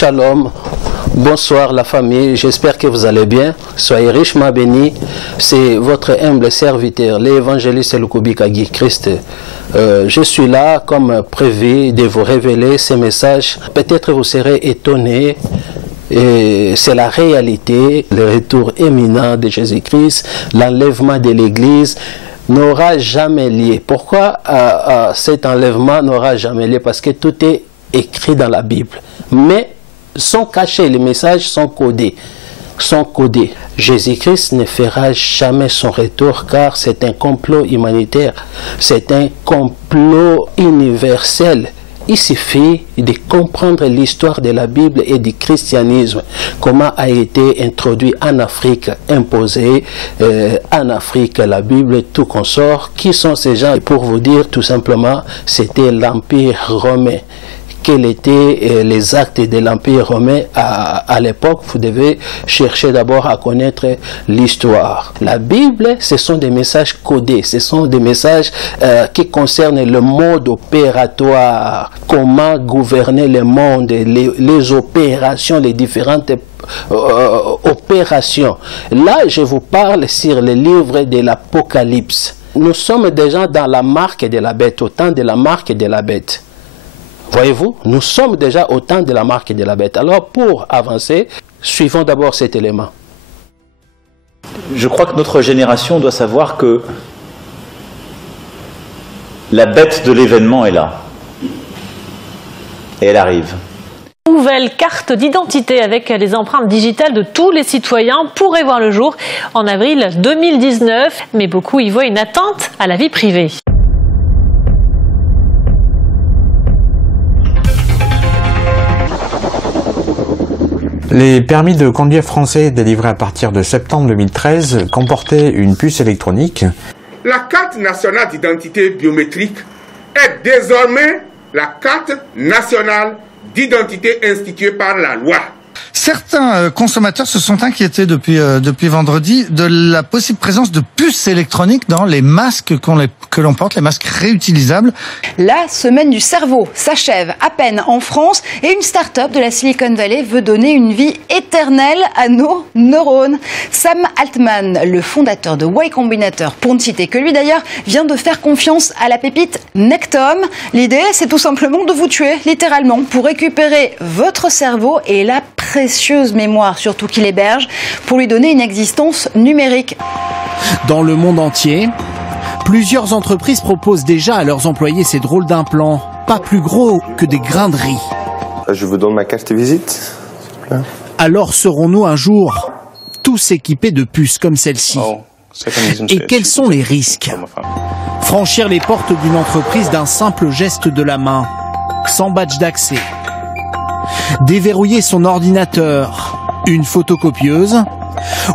Shalom, bonsoir la famille, j'espère que vous allez bien. Soyez richement bénis. C'est votre humble serviteur, l'évangéliste Lukubi Kagi Christ. Je suis là comme prévu de vous révéler ces messages. Peut-être vous serez étonnés. C'est la réalité, le retour imminent de Jésus-Christ, l'enlèvement de l'Église n'aura jamais lieu. Pourquoi cet enlèvement n'aura jamais lieu? Parce que tout est écrit dans la Bible. Mais sont cachés, les messages sont codés. Jésus-Christ ne fera jamais son retour car c'est un complot humanitaire. C'est un complot universel. Il suffit de comprendre l'histoire de la Bible et du christianisme, comment a été introduit en Afrique, imposé en Afrique la Bible, tout consort. Qui sont ces gens? Pour vous dire tout simplement, c'était l'Empire romain. Quels étaient les actes de l'Empire romain à l'époque? Vous devez chercher d'abord à connaître l'histoire. La Bible, ce sont des messages codés, ce sont des messages qui concernent le mode opératoire, comment gouverner le monde, les opérations, les différentes opérations. Là, je vous parle sur le livre de l'Apocalypse. Nous sommes déjà dans la marque de la bête, au temps de la marque de la bête. Voyez-vous, nous sommes déjà au temps de la marque de la bête. Alors, pour avancer, suivons d'abord cet élément. Je crois que notre génération doit savoir que la bête de l'événement est là. Et elle arrive. Nouvelle carte d'identité avec les empreintes digitales de tous les citoyens pourrait voir le jour en avril 2019. Mais beaucoup y voient une atteinte à la vie privée. Les permis de conduire français délivrés à partir de septembre 2013 comportaient une puce électronique. La carte nationale d'identité biométrique est désormais la carte nationale d'identité instituée par la loi. Certains consommateurs se sont inquiétés depuis vendredi de la possible présence de puces électroniques dans les masques que l'on porte, les masques réutilisables. La semaine du cerveau s'achève à peine en France et une start-up de la Silicon Valley veut donner une vie éternelle à nos neurones. Sam Altman, le fondateur de Y Combinator, pour ne citer que lui d'ailleurs, vient de faire confiance à la pépite Nectom. L'idée, c'est tout simplement de vous tuer, littéralement, pour récupérer votre cerveau et la précieuse mémoire, surtout qu'il héberge, pour lui donner une existence numérique. Dans le monde entier, plusieurs entreprises proposent déjà à leurs employés ces drôles d'implants, pas plus gros que des grains de riz. Je vous donne ma carte de visite. Alors serons-nous un jour tous équipés de puces comme celle-ci? Et quels sont les risques? Franchir les portes d'une entreprise d'un simple geste de la main, sans badge d'accès. Déverrouiller son ordinateur, une photocopieuse,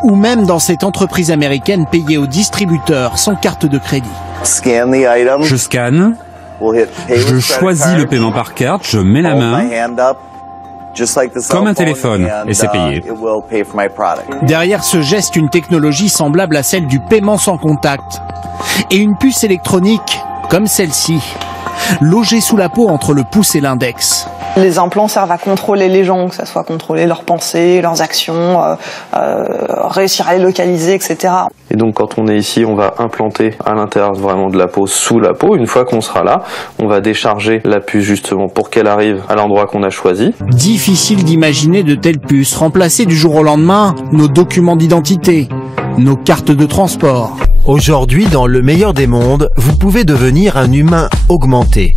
ou même dans cette entreprise américaine payer au distributeur sans carte de crédit. Je scanne, je choisis le paiement par carte, je mets la main, comme un téléphone, et c'est payé. Derrière ce geste, une technologie semblable à celle du paiement sans contact. Et une puce électronique, comme celle-ci, logée sous la peau entre le pouce et l'index. Les implants servent à contrôler les gens, que ce soit contrôler leurs pensées, leurs actions, réussir à les localiser, etc. Et donc quand on est ici, on va implanter à l'intérieur vraiment de la peau, sous la peau. Une fois qu'on sera là, on va décharger la puce justement pour qu'elle arrive à l'endroit qu'on a choisi. Difficile d'imaginer de telles puces remplacer du jour au lendemain nos documents d'identité, nos cartes de transport. Aujourd'hui, dans le meilleur des mondes, vous pouvez devenir un humain augmenté.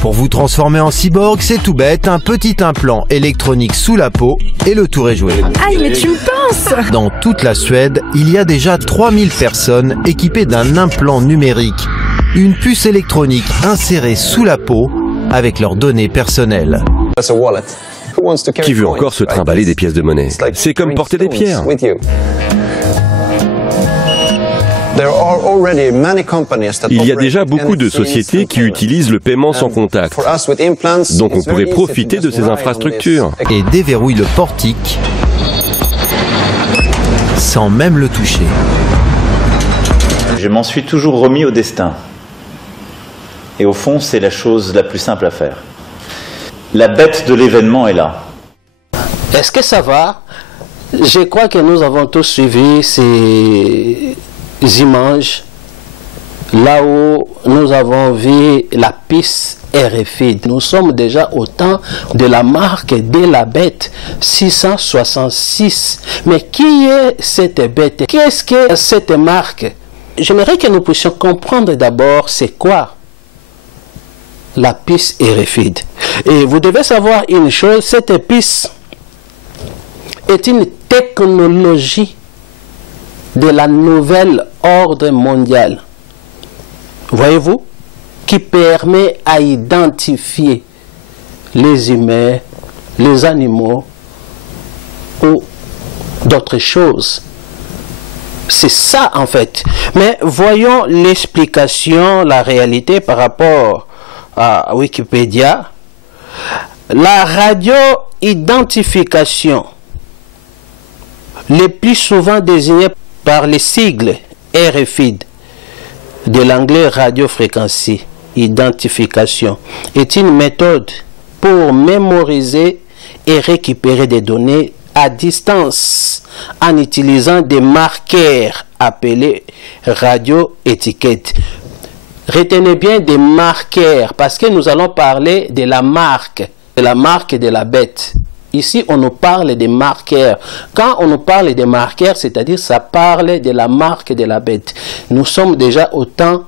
Pour vous transformer en cyborg, c'est tout bête, un petit implant électronique sous la peau et le tour est joué. Aïe, mais tu me pinces! Dans toute la Suède, il y a déjà 3000 personnes équipées d'un implant numérique, une puce électronique insérée sous la peau avec leurs données personnelles. Qui veut encore se trimballer des pièces de monnaie? C'est comme porter des pierres. Il y a déjà beaucoup de sociétés qui utilisent le paiement sans contact. Donc on pourrait profiter de ces infrastructures. Et déverrouille le portique sans même le toucher. Je m'en suis toujours remis au destin. Et au fond, c'est la chose la plus simple à faire. La bête de l'événement est là. Est-ce que ça va? Je crois que nous avons tous suivi ces images là où nous avons vu la piste RFID. Nous sommes déjà au temps de la marque de la bête 666. Mais qui est cette bête? Qu'est-ce que cette marque? J'aimerais que nous puissions comprendre d'abord c'est quoi la piste RFID. Et vous devez savoir une chose, cette piste est une technologie de la nouvelle ordre mondial. Voyez-vous, qui permet à identifier les humains, les animaux ou d'autres choses. C'est ça en fait. Mais voyons l'explication, la réalité par rapport à Wikipédia. La radio-identification, le plus souvent désignée par les sigles RFID, de l'anglais Radio Frequency Identification, est une méthode pour mémoriser et récupérer des données à distance en utilisant des marqueurs appelés radio-étiquettes. Retenez bien des marqueurs parce que nous allons parler de la marque de la bête. Ici, on nous parle des marqueurs. Quand on nous parle des marqueurs, c'est-à-dire ça parle de la marque de la bête. Nous sommes déjà au temps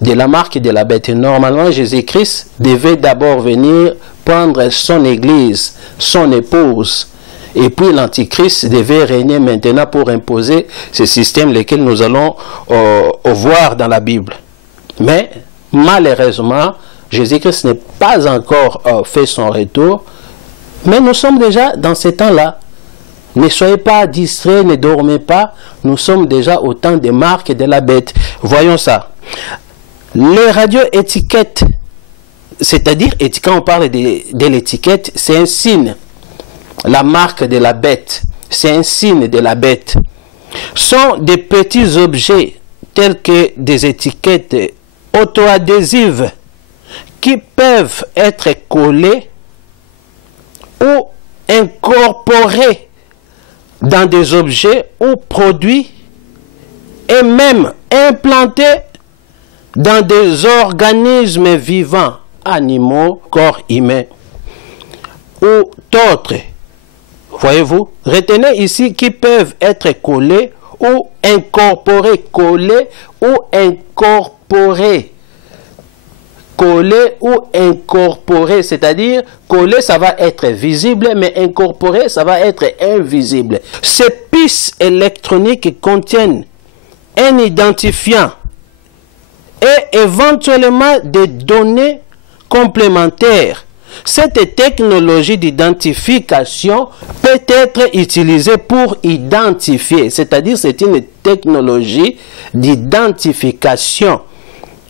de la marque de la bête. Normalement, Jésus-Christ devait d'abord venir prendre son église, son épouse. Et puis l'Antichrist devait régner maintenant pour imposer ce système lequel nous allons voir dans la Bible. Mais malheureusement, Jésus-Christ n'est pas encore fait son retour. Mais nous sommes déjà dans ces temps-là. Ne soyez pas distraits, ne dormez pas. Nous sommes déjà au temps des marques de la bête. Voyons ça. Les radio-étiquettes, c'est-à-dire, quand on parle de l'étiquette, c'est un signe. La marque de la bête, c'est un signe de la bête. Sont des petits objets tels que des étiquettes auto-adhésives qui peuvent être collés ou incorporés dans des objets ou produits et même implantés dans des organismes vivants, animaux, corps humain ou d'autres. Voyez-vous, retenez ici qui peuvent être collés ou incorporés, collés ou incorporés. Coller ou incorporer, c'est-à-dire coller ça va être visible, mais incorporer ça va être invisible. Ces pistes électroniques contiennent un identifiant et éventuellement des données complémentaires. Cette technologie d'identification peut être utilisée pour identifier, c'est-à-dire c'est une technologie d'identification.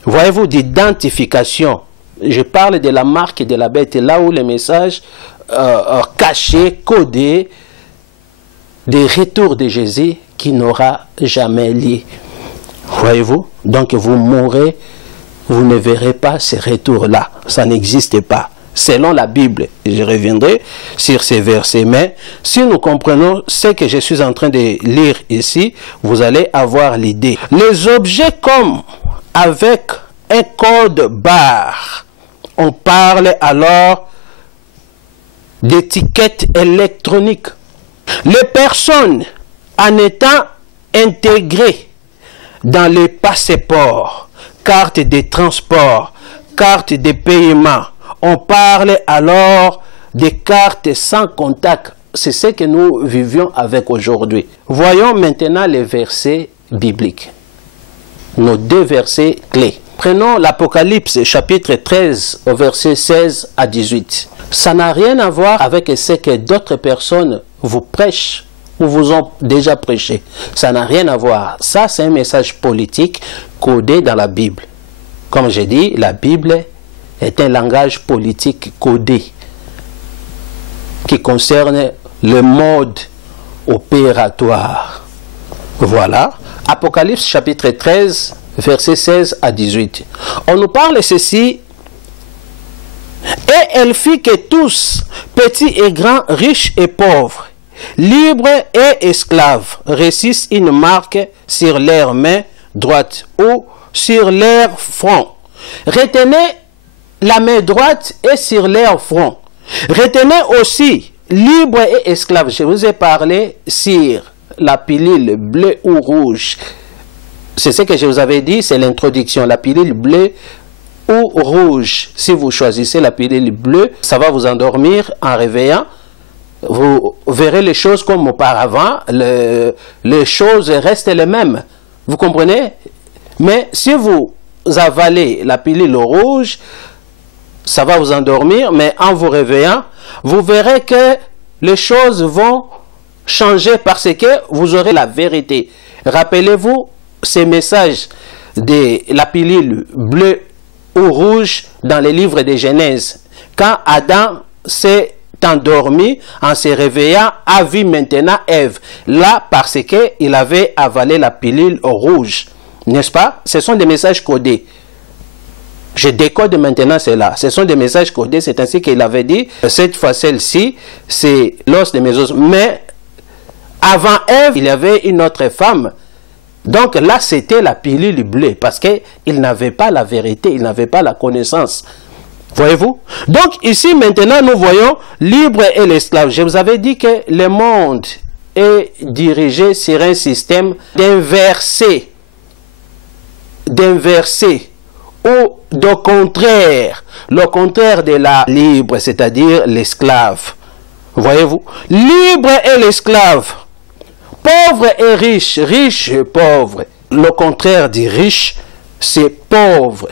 Voyez-vous, d'identification. Je parle de la marque de la bête, là où les messages cachés, codés, des retours de Jésus qui n'aura jamais lieu. Voyez-vous, donc vous mourrez, vous ne verrez pas ces retours-là. Ça n'existe pas. Selon la Bible, je reviendrai sur ces versets, mais si nous comprenons ce que je suis en train de lire ici, vous allez avoir l'idée. Les objets comme avec un code barre, on parle alors d'étiquette électronique. Les personnes en étant intégrées dans les passeports, cartes de transport, cartes de paiement, on parle alors des cartes sans contact. C'est ce que nous vivions avec aujourd'hui. Voyons maintenant les versets bibliques. Nos deux versets clés. Prenons l'Apocalypse chapitre 13 au verset 16 à 18. Ça n'a rien à voir avec ce que d'autres personnes vous prêchent ou vous ont déjà prêché. Ça n'a rien à voir. Ça, c'est un message politique codé dans la Bible. Comme j'ai dit, la Bible est un langage politique codé qui concerne le mode opératoire. Voilà. Apocalypse chapitre 13, versets 16 à 18. On nous parle ceci Et elle fit que tous, petits et grands, riches et pauvres, libres et esclaves, réussissent une marque sur leur main droite ou sur leur front. Retenez la main droite et sur leur front. Retenez aussi, libres et esclaves. Je vous ai parlé sur la pilule bleue ou rouge. C'est ce que je vous avais dit, c'est l'introduction. La pilule bleue ou rouge. Si vous choisissez la pilule bleue, ça va vous endormir en réveillant. Vous verrez les choses comme auparavant. Les choses restent les mêmes. Vous comprenez? Mais si vous avalez la pilule rouge, ça va vous endormir. Mais en vous réveillant, vous verrez que les choses vont changer parce que vous aurez la vérité. Rappelez-vous ces messages de la pilule bleue ou rouge dans les livres de Genèse. Quand Adam s'est endormi, en se réveillant, a vu maintenant Ève. Là, parce qu'il avait avalé la pilule rouge. N'est-ce pas? Ce sont des messages codés. Je décode maintenant cela. Ce sont des messages codés. C'est ainsi qu'il avait dit. Cette fois, celle-ci, c'est l'os de mes os. Mais avant Ève, il y avait une autre femme. Donc là, c'était la pilule bleue. Parce qu'il n'avait pas la vérité. Il n'avait pas la connaissance. Voyez-vous? Donc ici, maintenant, nous voyons libre et l'esclave. Je vous avais dit que le monde est dirigé sur un système d'inversé. Ou de contraire, le contraire de la libre, c'est-à-dire l'esclave. Voyez-vous? Libre et l'esclave, pauvre et riche, riche et pauvre. Le contraire du riche, c'est pauvre.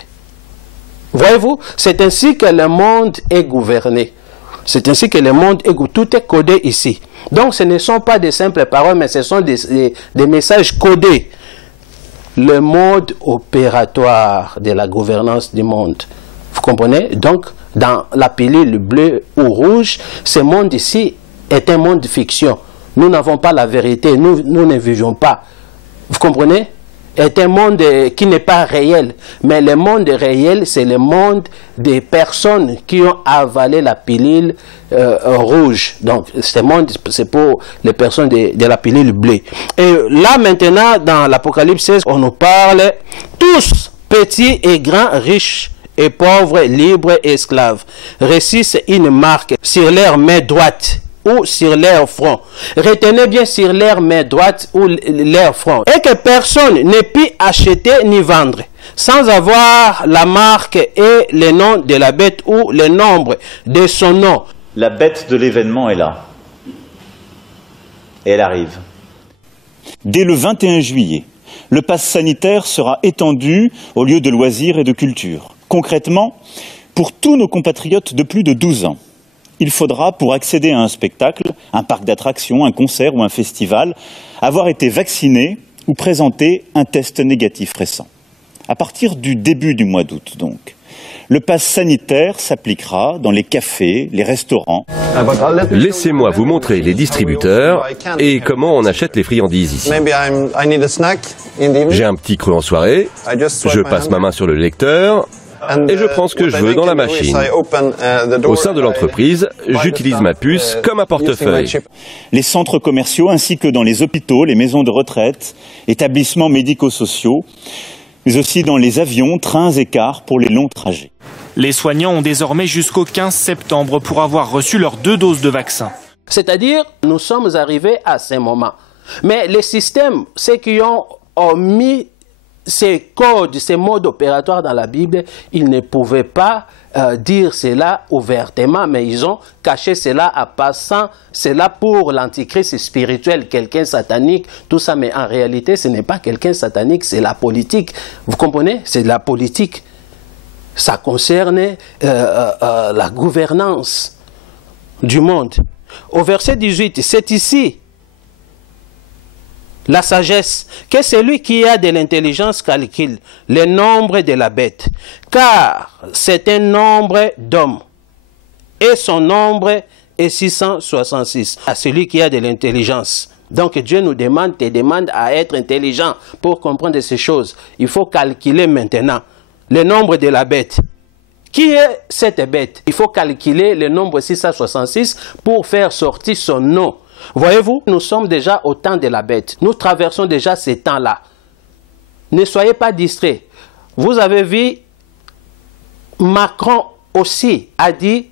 Voyez-vous? C'est ainsi que le monde est gouverné. C'est ainsi que le monde est gouverné. Tout est codé ici. Donc ce ne sont pas des simples paroles, mais ce sont des messages codés. Le mode opératoire de la gouvernance du monde. Vous comprenez? Donc, dans la pilule bleue ou rouge, ce monde ici est un monde de fiction. Nous n'avons pas la vérité, nous ne vivons pas. Vous comprenez? Est un monde qui n'est pas réel. Mais le monde réel, c'est le monde des personnes qui ont avalé la pilule rouge. Donc, ce monde, c'est pour les personnes de la pilule bleue. Et là, maintenant, dans l'Apocalypse 16, on nous parle tous, petits et grands, riches et pauvres, libres et esclaves, réussissent une marque sur leur main droite ou sur leur front. Retenez bien sur leur main droite ou leur front. Et que personne ne puisse acheter ni vendre sans avoir la marque et le nom de la bête ou le nombre de son nom. La bête de l'événement est là. Et elle arrive. Dès le 21 juillet, le pass sanitaire sera étendu aux lieux de loisirs et de culture. Concrètement, pour tous nos compatriotes de plus de 12 ans, il faudra, pour accéder à un spectacle, un parc d'attractions, un concert ou un festival, avoir été vacciné ou présenter un test négatif récent. À partir du début du mois d'août, donc, le pass sanitaire s'appliquera dans les cafés, les restaurants. Laissez-moi vous montrer les distributeurs et comment on achète les friandises ici. J'ai un petit creux en soirée, je passe ma main sur le lecteur et je prends ce que je veux dans la machine. Au sein de l'entreprise, j'utilise ma puce comme un portefeuille. Les centres commerciaux ainsi que dans les hôpitaux, les maisons de retraite, établissements médico-sociaux, mais aussi dans les avions, trains et cars pour les longs trajets. Les soignants ont désormais jusqu'au 15 septembre pour avoir reçu leurs 2 doses de vaccin. C'est-à-dire, nous sommes arrivés à ce moment. Mais les systèmes, ceux qui ont mis ces codes, ces modes opératoires dans la Bible, ils ne pouvaient pas dire cela ouvertement, mais ils ont caché cela en passant cela pour l'antichrist spirituel, quelqu'un satanique, tout ça. Mais en réalité, ce n'est pas quelqu'un satanique, c'est la politique. Vous comprenez? C'est la politique. Ça concerne la gouvernance du monde. Au verset 18, c'est ici la sagesse, que celui qui a de l'intelligence calcule le nombre de la bête, car c'est un nombre d'hommes, et son nombre est 666. À celui qui a de l'intelligence. Donc Dieu nous demande, te demande à être intelligent pour comprendre ces choses. Il faut calculer maintenant le nombre de la bête. Qui est cette bête? Il faut calculer le nombre 666 pour faire sortir son nom. Voyez-vous, nous sommes déjà au temps de la bête. Nous traversons déjà ces temps-là. Ne soyez pas distraits. Vous avez vu, Macron aussi a dit,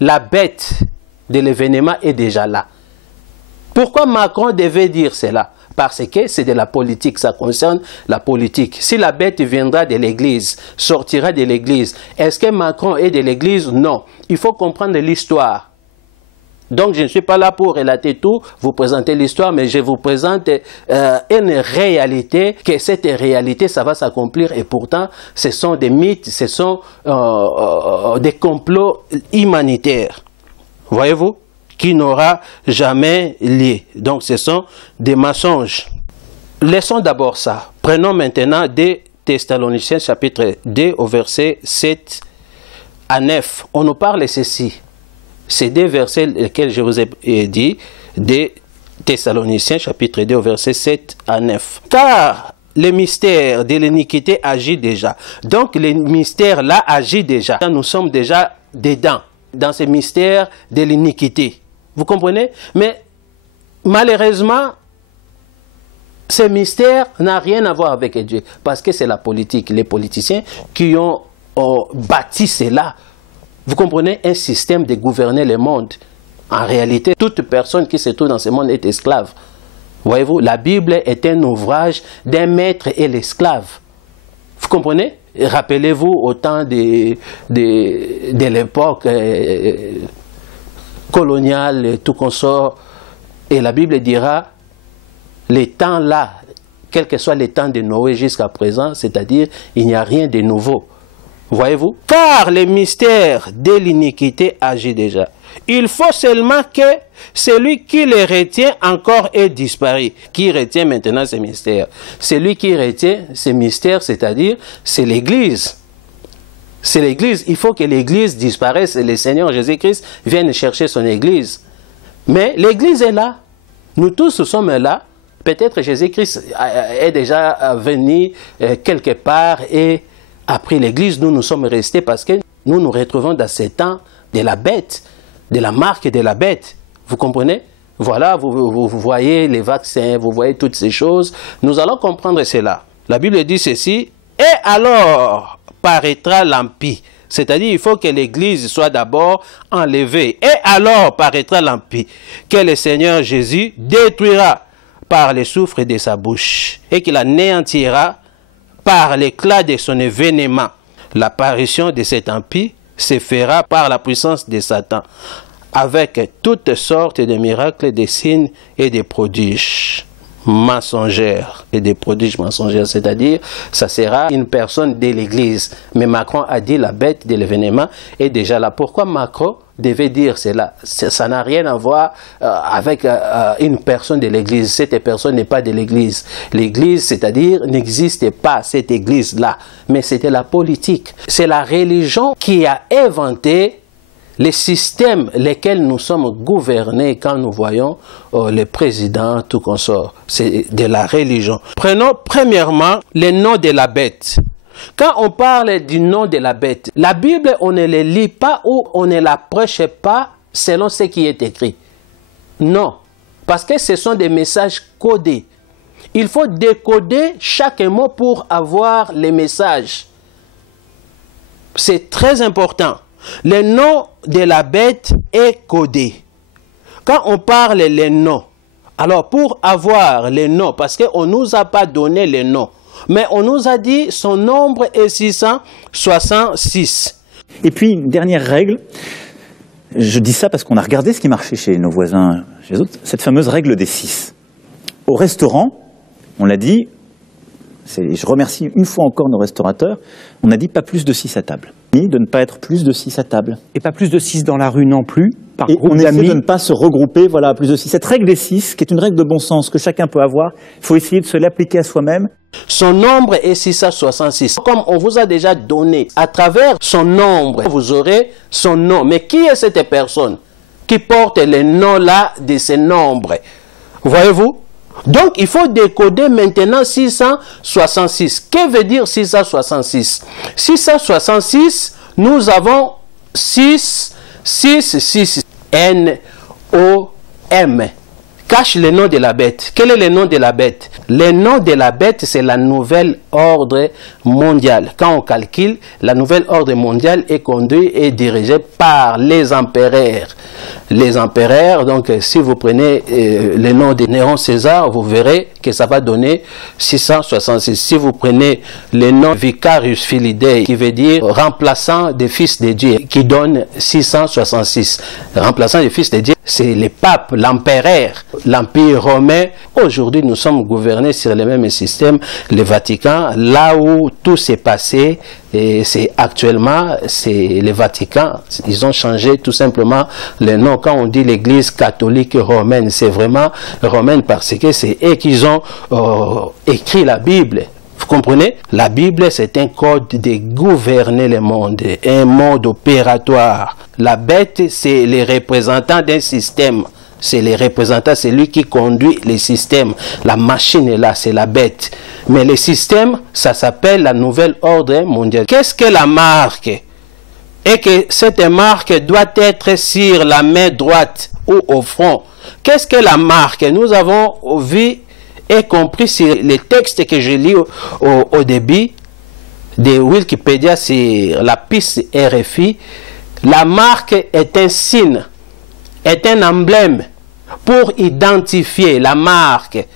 la bête de l'événement est déjà là. Pourquoi Macron devait dire cela? Parce que c'est de la politique, ça concerne la politique. Si la bête viendra de l'église, sortira de l'église, est-ce que Macron est de l'église? Non. Il faut comprendre l'histoire. Donc je ne suis pas là pour relater tout, vous présenter l'histoire, mais je vous présente une réalité, que cette réalité, ça va s'accomplir, et pourtant, ce sont des mythes, ce sont des complots humanitaires. Voyez-vous? Qui n'aura jamais lieu. Donc ce sont des mensonges. Laissons d'abord ça. Prenons maintenant 2 Thessaloniciens chapitre 2 au verset 7 à 9. On nous parle de ceci. Ces 2 versets lesquels je vous ai dit, 2 Thessaloniciens chapitre 2 au verset 7 à 9. Car le mystère de l'iniquité agit déjà. Donc le mystère là agit déjà. Nous sommes déjà dedans, dans ce mystère de l'iniquité. Vous comprenez? Mais malheureusement, ce mystère n'a rien à voir avec Dieu. Parce que c'est la politique, les politiciens qui ont bâti cela. Vous comprenez? Un système de gouverner le monde. En réalité, toute personne qui se trouve dans ce monde est esclave. Voyez-vous, la Bible est un ouvrage d'un maître et l'esclave. Vous comprenez? Rappelez-vous au temps de l'époque coloniale, tout consort, et la Bible dira, les temps là, quel que soit les temps de Noé jusqu'à présent, c'est-à-dire, il n'y a rien de nouveau. Voyez-vous? Car le mystère de l'iniquité agit déjà. Il faut seulement que celui qui les retient encore ait disparu. Qui retient maintenant ces mystères? Celui qui retient ces mystères, c'est-à-dire, c'est l'Église. C'est l'Église. Il faut que l'Église disparaisse et le Seigneur Jésus-Christ vienne chercher son Église. Mais l'Église est là. Nous tous sommes là. Peut-être Jésus-Christ est déjà venu quelque part et a pris l'Église. Nous sommes restés parce que nous nous retrouvons dans ces temps de la bête, de la marque de la bête. Vous comprenez? Voilà, vous voyez les vaccins, vous voyez toutes ces choses. Nous allons comprendre cela. La Bible dit ceci. Et alors paraîtra l'Empire. C'est-à-dire, il faut que l'Église soit d'abord enlevée. Et alors paraîtra l'Empire, que le Seigneur Jésus détruira par le souffle de sa bouche, et qu'il anéantira par l'éclat de son événement. L'apparition de cet Empire se fera par la puissance de Satan, avec toutes sortes de miracles, de signes et de prodiges mensongères et des prodiges mensongers, c'est-à-dire ça sera une personne de l'Église. Mais Macron a dit la bête de l'événement est déjà là. Pourquoi Macron devait dire cela? Ça n'a rien à voir avec une personne de l'Église. Cette personne n'est pas de l'Église. L'Église, c'est-à-dire, n'existait pas cette Église-là, mais c'était la politique. C'est la religion qui a inventé les systèmes lesquels nous sommes gouvernés quand nous voyons les présidents, tout consort. C'est de la religion. Prenons premièrement le nom de la bête. Quand on parle du nom de la bête, la Bible, on ne la lit pas ou on ne la prêche pas selon ce qui est écrit. Non, parce que ce sont des messages codés. Il faut décoder chaque mot pour avoir les messages. C'est très important. Le nom de la bête est codé. Quand on parle les noms, alors pour avoir les noms, parce qu'on ne nous a pas donné les noms, mais on nous a dit son nombre est 666. Et puis, une dernière règle, je dis ça parce qu'on a regardé ce qui marchait chez nos voisins, chez les autres, cette fameuse règle des 6. Au restaurant, on l'a dit, je remercie une fois encore nos restaurateurs, on a dit pas plus de 6 à table. De ne pas être plus de 6 à table. Et pas plus de 6 dans la rue non plus, par et groupe on d'amis. essaie de ne pas se regrouper, voilà, à plus de 6. Cette règle des 6, qui est une règle de bon sens que chacun peut avoir, il faut essayer de se l'appliquer à soi-même. Son nombre est 666. Comme on vous a déjà donné, à travers son nombre, vous aurez son nom. Mais qui est cette personne qui porte le nom là de ce nombre? Voyez-vous? Donc, il faut décoder maintenant 666. Que veut dire 666? 666, Nous avons 6, N-O-M. Cache le nom de la bête. Quel est le nom de la bête? Le nom de la bête, c'est la nouvelle ordre mondiale. Quand on calcule, la nouvelle ordre mondiale est conduite et dirigée par les empereurs. Les empereurs, donc si vous prenez le nom de Néron César, vous verrez que ça va donner 666. Si vous prenez le nom Vicarius Filidei, qui veut dire remplaçant des fils de Dieu, qui donne 666. Remplaçant des fils de Dieu, c'est le pape, l'empereur, l'empire romain. Aujourd'hui, nous sommes gouvernés sur le même système, le Vatican, là où tout s'est passé. Et c'est actuellement, c'est le Vatican. Ils ont changé tout simplement le nom. Quand on dit l'église catholique romaine, c'est vraiment romaine parce que c'est eux qui ont écrit la Bible. Vous comprenez? La Bible, c'est un code de gouverner le monde, un mode opératoire. La bête, c'est les représentants d'un système. C'est les représentants, c'est lui qui conduit les systèmes. La machine est là, c'est la bête. Mais le système, ça s'appelle la nouvelle ordre mondiale. Qu'est-ce que la marque? Et que cette marque doit être sur la main droite ou au front. Qu'est-ce que la marque? Nous avons vu et compris sur les textes que je lis au début de Wikipédia sur la piste RFI. La marque est un signe, est un emblème pour identifier la marque.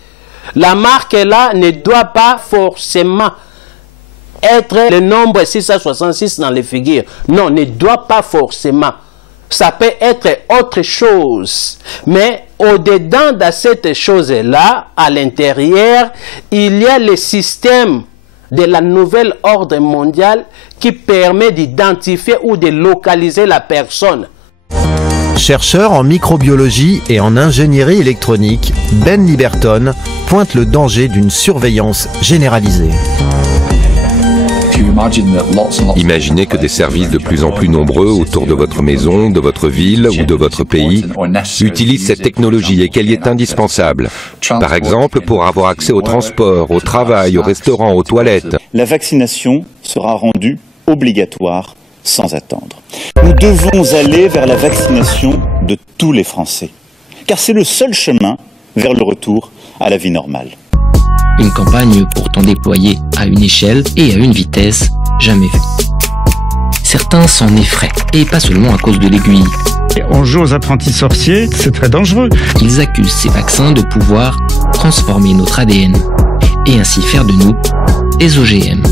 La marque là ne doit pas forcément être le nombre 666 dans les figures. Non, ne doit pas forcément. Ça peut être autre chose. Mais au-dedans de cette chose-là, à l'intérieur, il y a le système de la nouvelle ordre mondiale qui permet d'identifier ou de localiser la personne. Chercheur en microbiologie et en ingénierie électronique, Ben Liberton pointe le danger d'une surveillance généralisée. Imaginez que des services de plus en plus nombreux autour de votre maison, de votre ville ou de votre pays utilisent cette technologie et qu'elle y est indispensable. Par exemple, pour avoir accès au transport, au travail, au restaurant, aux toilettes. La vaccination sera rendue obligatoire sans attendre. Nous devons aller vers la vaccination de tous les Français, car c'est le seul chemin vers le retour à la vie normale. Une campagne pourtant déployée à une échelle et à une vitesse jamais vue. Certains s'en effraient, et pas seulement à cause de l'aiguille. On joue aux apprentis sorciers, c'est très dangereux. Ils accusent ces vaccins de pouvoir transformer notre ADN et ainsi faire de nous des OGM.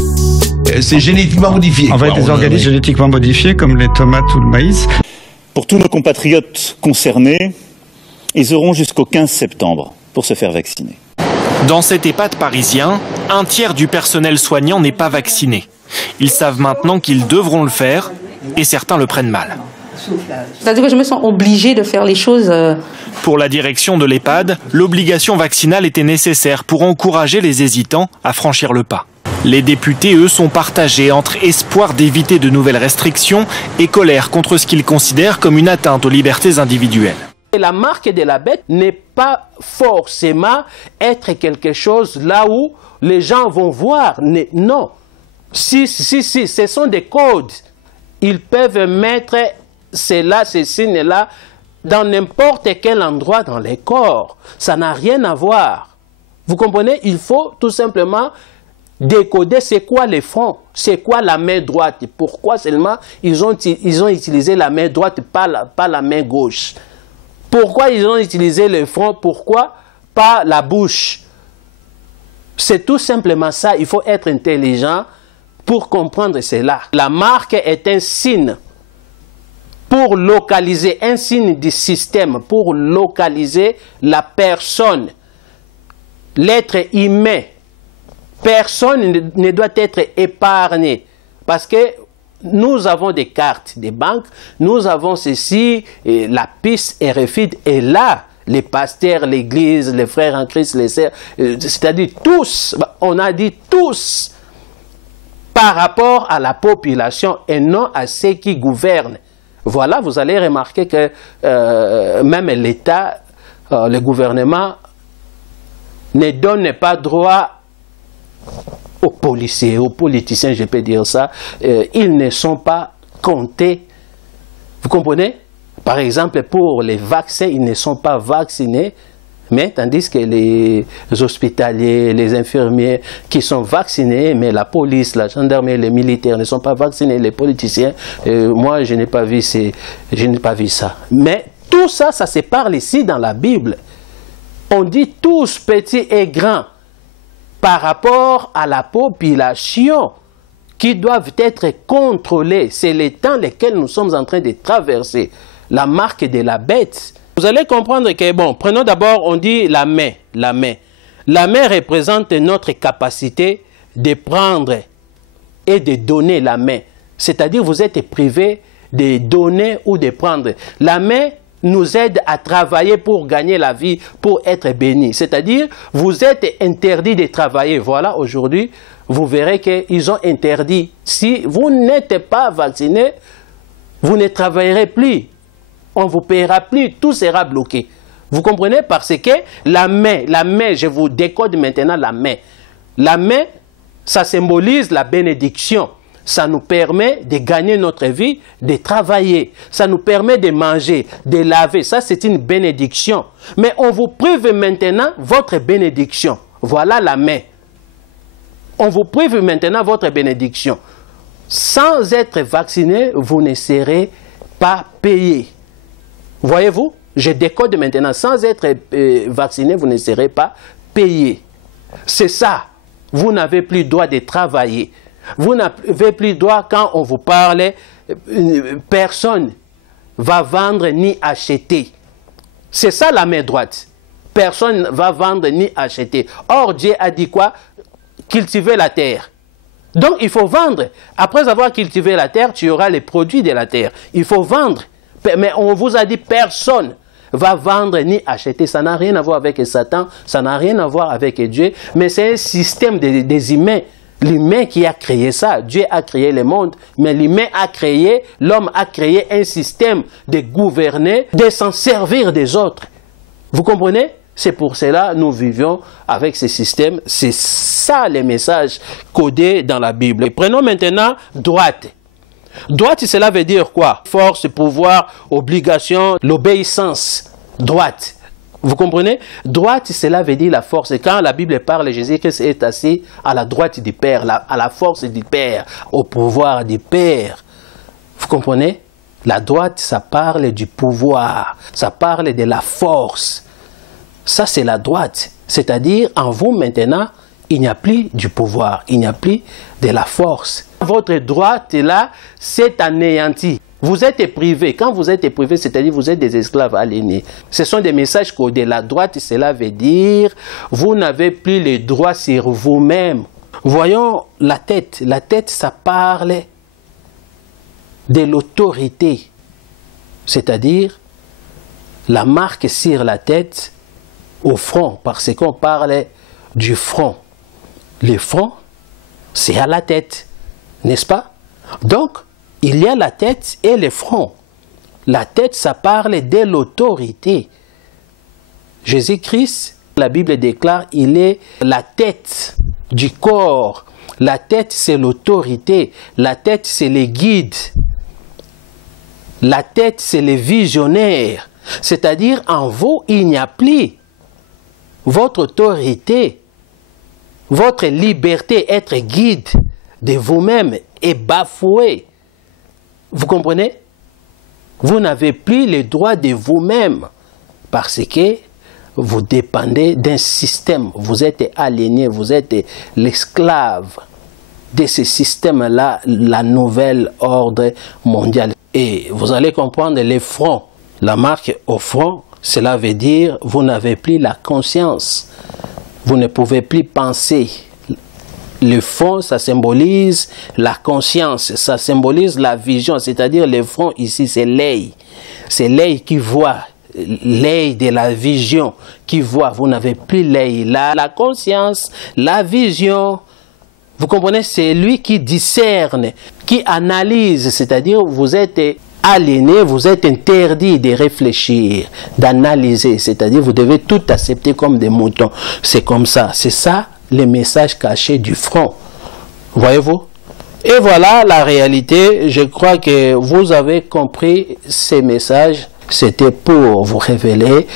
C'est génétiquement modifié. En fait, des organismes génétiquement modifiés comme les tomates ou le maïs. Pour tous nos compatriotes concernés, ils auront jusqu'au 15 septembre pour se faire vacciner. Dans cet EHPAD parisien, un tiers du personnel soignant n'est pas vacciné. Ils savent maintenant qu'ils devront le faire et certains le prennent mal. C'est-à-dire que je me sens obligée de faire les choses. Pour la direction de l'EHPAD, l'obligation vaccinale était nécessaire pour encourager les hésitants à franchir le pas. Les députés, eux, sont partagés entre espoir d'éviter de nouvelles restrictions et colère contre ce qu'ils considèrent comme une atteinte aux libertés individuelles. La marque de la bête n'est pas forcément être quelque chose là où les gens vont voir. Non. Si, ce sont des codes. Ils peuvent mettre cela, ces signes-là, dans n'importe quel endroit dans les corps. Ça n'a rien à voir. Vous comprenez? Il faut tout simplement décoder c'est quoi les fronts, c'est quoi la main droite. Pourquoi seulement ils ont utilisé la main droite, pas la main gauche. Pourquoi ils ont utilisé le front, pourquoi pas la bouche. C'est tout simplement ça. Il faut être intelligent pour comprendre cela. La marque est un signe pour localiser, un signe du système, pour localiser la personne, l'être humain. Personne ne doit être épargné parce que nous avons des cartes des banques, nous avons ceci, et la piste RFI est là. Les pasteurs, l'église, les frères en Christ, les sœurs, c'est-à-dire tous, on a dit tous, par rapport à la population et non à ceux qui gouvernent. Voilà, vous allez remarquer que même l'État, le gouvernement, ne donne pas droit aux policiers, aux politiciens, je peux dire ça. Ils ne sont pas compter. Vous comprenez? Par exemple, pour les vaccins, ils ne sont pas vaccinés, mais tandis que les hospitaliers, les infirmiers qui sont vaccinés, mais la police, la gendarmerie, les militaires ne sont pas vaccinés, les politiciens, moi je n'ai pas vu ça. Mais tout ça, ça se parle ici dans la Bible. On dit tous petits et grands par rapport à la population qui doivent être contrôlés. C'est les temps lesquels nous sommes en train de traverser. La marque de la bête. Vous allez comprendre que, bon, prenons d'abord, on dit la main. La main. La main représente notre capacité de prendre et de donner la main. C'est-à-dire, vous êtes privé de donner ou de prendre. La main nous aide à travailler pour gagner la vie, pour être béni. C'est-à-dire, vous êtes interdit de travailler. Voilà, aujourd'hui, vous verrez qu'ils ont interdit. Si vous n'êtes pas vacciné, vous ne travaillerez plus. On ne vous paiera plus, tout sera bloqué. Vous comprenez? Parce que la main, je vous décode maintenant la main. La main, ça symbolise la bénédiction. Ça nous permet de gagner notre vie, de travailler. Ça nous permet de manger, de laver. Ça, c'est une bénédiction. Mais on vous prive maintenant votre bénédiction. Voilà la main. On vous prive maintenant votre bénédiction. Sans être vacciné, vous ne serez pas payé. Voyez-vous? Je décode maintenant. Sans être vacciné, vous ne serez pas payé. C'est ça. Vous n'avez plus droit de travailler. Vous n'avez plus droit, quand on vous parle, personne va vendre ni acheter. C'est ça la main droite. Personne ne va vendre ni acheter. Or, Dieu a dit quoi? Cultiver la terre. Donc, il faut vendre. Après avoir cultivé la terre, tu auras les produits de la terre. Il faut vendre. Mais on vous a dit personne va vendre ni acheter. Ça n'a rien à voir avec Satan, ça n'a rien à voir avec Dieu, mais c'est un système des humains. L'humain qui a créé ça. Dieu a créé le monde, mais l'humain a créé, l'homme a créé un système de gouverner, de s'en servir des autres. Vous comprenez? C'est pour cela que nous vivions avec ce système. C'est ça les messages codés dans la Bible. Et prenons maintenant droite. Droite, cela veut dire quoi? Force, pouvoir, obligation, l'obéissance. Droite. Vous comprenez? Droite, cela veut dire la force. Et quand la Bible parle, Jésus-Christ est assis à la droite du Père, à la force du Père, au pouvoir du Père. Vous comprenez? La droite, ça parle du pouvoir, ça parle de la force. Ça, c'est la droite. C'est-à-dire, en vous maintenant, il n'y a plus du pouvoir, il n'y a plus de la force. Votre droite, là, c'est anéanti. Vous êtes privé. Quand vous êtes privé, c'est-à-dire vous êtes des esclaves aliénés. Ce sont des messages codés. La droite, cela veut dire vous n'avez plus les droits sur vous-même. Voyons la tête. La tête, ça parle de l'autorité. C'est-à-dire la marque sur la tête au front, parce qu'on parle du front. Le front, c'est à la tête, n'est-ce pas? Donc, il y a la tête et le front. La tête, ça parle de l'autorité. Jésus-Christ, la Bible déclare, il est la tête du corps. La tête, c'est l'autorité. La tête, c'est les guides. La tête, c'est les visionnaires. C'est-à-dire, en vous, il n'y a plus votre autorité, votre liberté, être guide de vous-même est bafouée. Vous comprenez? Vous n'avez plus le droit de vous-même parce que vous dépendez d'un système. Vous êtes aliéné, vous êtes l'esclave de ce système-là, la nouvelle ordre mondial. Et vous allez comprendre les fronts. La marque au front, cela veut dire vous n'avez plus la conscience. Vous ne pouvez plus penser. Le front, ça symbolise la conscience, ça symbolise la vision, c'est-à-dire le front ici, c'est l'œil. C'est l'œil qui voit, l'œil de la vision qui voit. Vous n'avez plus l'œil là, la conscience, la vision. Vous comprenez? C'est lui qui discerne, qui analyse, c'est-à-dire vous êtes aliéné, vous êtes interdit de réfléchir, d'analyser, c'est-à-dire vous devez tout accepter comme des moutons. C'est comme ça, c'est ça les messages cachés du front. Voyez-vous? Et voilà la réalité. Je crois que vous avez compris ces messages. C'était pour vous révéler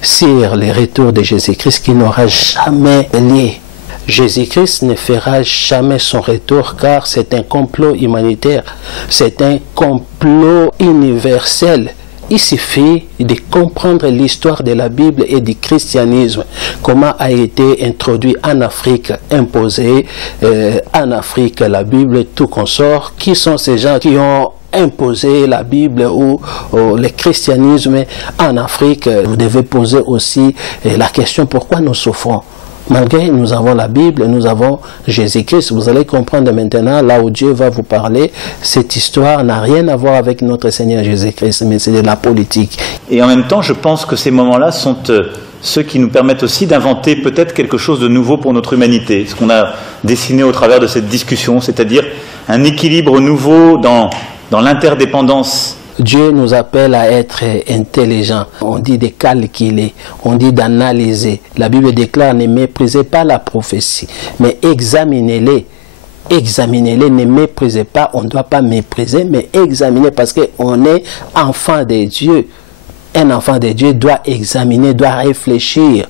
sur le retour de Jésus-Christ qui n'aura jamais lieu. Jésus-Christ ne fera jamais son retour car c'est un complot humanitaire, c'est un complot universel. Il suffit de comprendre l'histoire de la Bible et du christianisme, comment a été introduit en Afrique, imposé en Afrique la Bible, tout consort. Qui sont ces gens qui ont imposé la Bible ou le christianisme en Afrique? Vous devez poser aussi la question pourquoi nous souffrons. Malgré nous avons la Bible, nous avons Jésus-Christ. Vous allez comprendre maintenant, là où Dieu va vous parler, cette histoire n'a rien à voir avec notre Seigneur Jésus-Christ, mais c'est de la politique. Et en même temps, je pense que ces moments-là sont ceux qui nous permettent aussi d'inventer peut-être quelque chose de nouveau pour notre humanité. Ce qu'on a dessiné au travers de cette discussion, c'est-à-dire un équilibre nouveau dans l'interdépendance. Dieu nous appelle à être intelligents. On dit de calculer, on dit d'analyser. La Bible déclare, ne méprisez pas la prophétie, mais examinez-les. Examinez-les, ne méprisez pas, on ne doit pas mépriser, mais examiner parce qu'on est enfant de Dieu. Un enfant de Dieu doit examiner, doit réfléchir.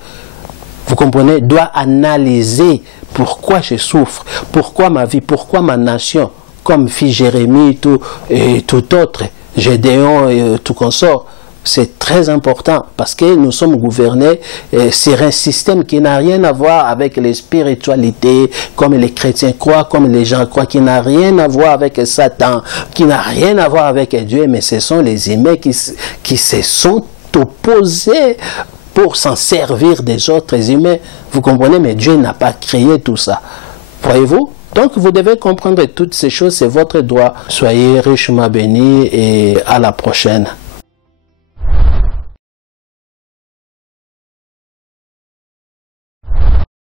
Vous comprenez? Doit analyser pourquoi je souffre, pourquoi ma vie, pourquoi ma nation, comme fit Jérémie et tout autre. Gédéon et tout consort, c'est très important parce que nous sommes gouvernés sur un système qui n'a rien à voir avec les spiritualités, comme les chrétiens croient, comme les gens croient, qui n'a rien à voir avec Satan, qui n'a rien à voir avec Dieu, mais ce sont les humains qui se sont opposés pour s'en servir des autres humains. Vous comprenez, mais Dieu n'a pas créé tout ça. Voyez-vous? Donc vous devez comprendre toutes ces choses, c'est votre droit. Soyez richement bénis et à la prochaine.